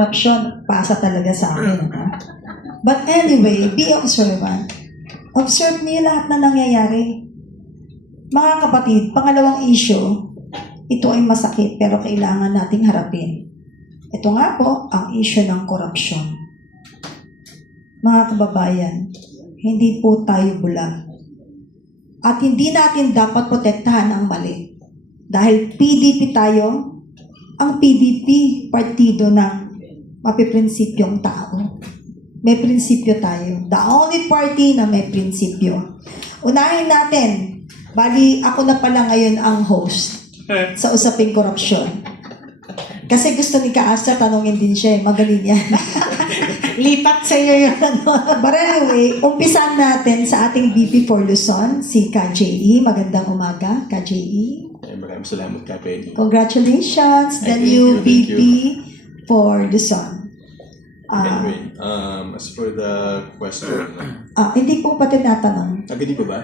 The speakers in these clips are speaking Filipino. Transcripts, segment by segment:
corruption, pasa talaga sa akin. But anyway, be observant. Observe niyo lahat na nangyayari. Mga kapatid, pangalawang issue, ito ay masakit pero kailangan nating harapin. Ito nga po ang issue ng korupsyon. Mga kababayan, hindi po tayo bulag. At hindi natin dapat protektahan ang mali. Dahil PDP tayo, ang PDP, partido ng mapiprinsipiong tao. May prinsipyo tayo. The only party na may prinsipyo. Unahin natin, bali ako na pala ngayon ang host sa usaping korupsyon. Kasi gusto ni Ka-Astor, tanongin din siya, magaling yan. Lipat sa iyo yun. But anyway, umpisan natin sa ating VP for Luzon, si Ka-JE. Magandang umaga, Ka-JE. Maraming salamat ka, Penny. Congratulations, the Thank new you, thank VP you. for Luzon. Anyway, as for the question, Hindi po pa tinatanong. hindi ko ba?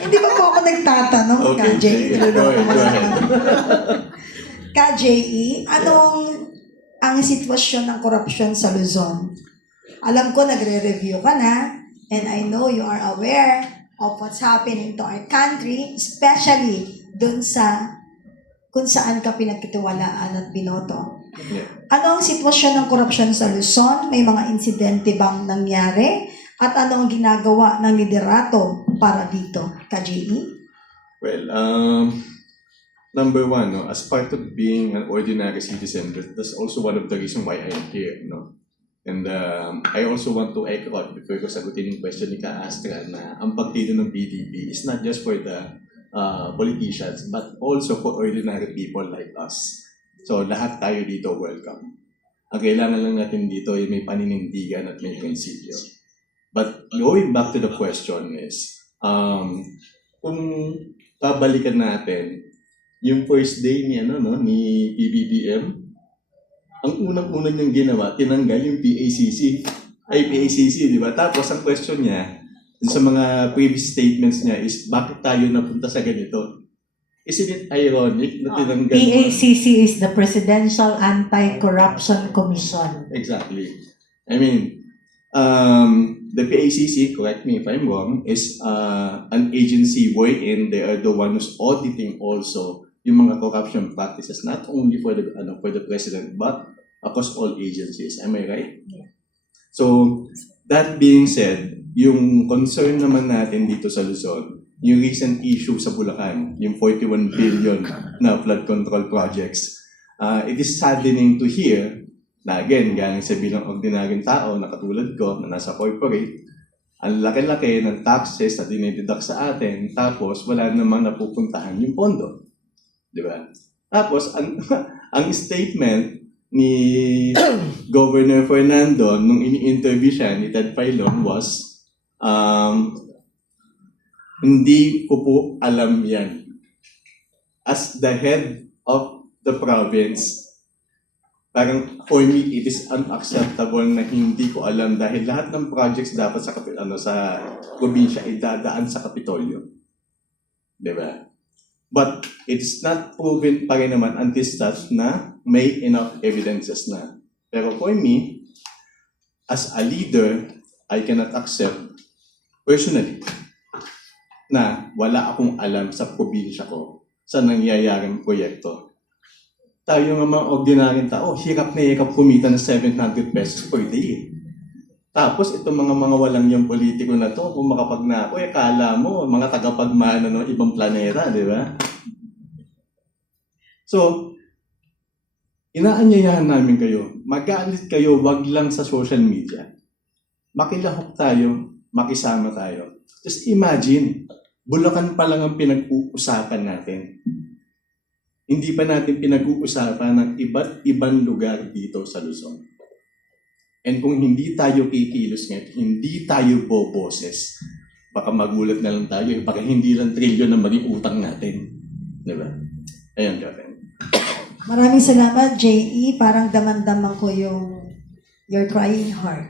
Hindi pa po ako nagtatanong, Okay, Ka-JE. sige. Go ahead. Ka-JE, anong ang sitwasyon ng korupsyon sa Luzon? Alam ko nagre-review ka na, and I know you are aware of what's happening to our country, especially dun sa kung saan ka pinagkatiwalaan at binoto. Yeah. Ano ang sitwasyon ng korupsyon sa Luzon? May mga insidente bang nangyari? At ano ang ginagawa ng liderato para dito, Ka-JE? Well, number one, no, as part of being an ordinary citizen, that's also one of the reasons why I am here, no? And I also want to echo out before ko sagutin yung question ni Ka-Astra na ang partido ng PDP is not just for the politicians, but also for ordinary people like us. So, lahat tayo dito welcome. Ang kailangan lang natin dito ay may paninindigan at may prinsipyo. But going back to the question is, kung babalikan natin, yung first day ni, ni PBBM, ang unang-unang niyang ginawa, tinanggal yung PACC. PACC, di ba? Tapos ang question niya, sa mga previous statements niya is, bakit tayo napunta sa ganito? Isn't it ironic na tinanggal? PACC is the Presidential Anti-Corruption Commission. Exactly. I mean, the PACC, correct me if I'm wrong, is an agency wherein they are the one who's auditing also yung mga corruption practices, not only for the president, but across all agencies. Am I right? Yeah. So, that being said, yung concern naman natin dito sa Luzon, yung recent issue sa Bulacan, yung 41 billion na flood control projects, it is saddening to hear na again, galing sa bilang ordinaryong tao na katulad ko, na nasa corporate, ang laki-laki ng taxes na dinideduct sa atin, tapos wala namang napupuntahan yung pondo. Di ba? Tapos, ang statement ni Governor Fernando nung ini-interview siya ni Ted Filon was, hindi ko po alam yan. As the head of the province, parang for me, it is unacceptable na hindi ko alam dahil lahat ng projects dapat sa probinsya ay dadaan sa Kapitolyo. Diba? But it's not proven pa rin naman until such na may enough evidences na. Pero for me, as a leader, I cannot accept personally na wala akong alam sa probinsya ko sa nangyayaring proyekto. Tayo nga mga ordinaryong tao, hirap na hirap kumita ng 700 pesos per day. Tapos itong mga walang yung politiko na to, kung makapagnako, kala mo, mga tagapagmana ng ibang planeta, di ba? So, inaanyayahan namin kayo, mag-aalit kayo, wag lang sa social media. Makilahok tayo, makisama tayo. Just imagine, Bulacan pa lang ang pinag-uusapan natin. Hindi pa natin pinag-uusapan ng iba't ibang lugar dito sa Luzon. And kung hindi tayo kikilos ngayon, hindi tayo boboses, baka magulat na lang tayo, baka hindi lang trilyon na maging utang natin. Diba? Ayun, Karen. Maraming salamat, JE. Parang daman-daman ko yung your crying heart.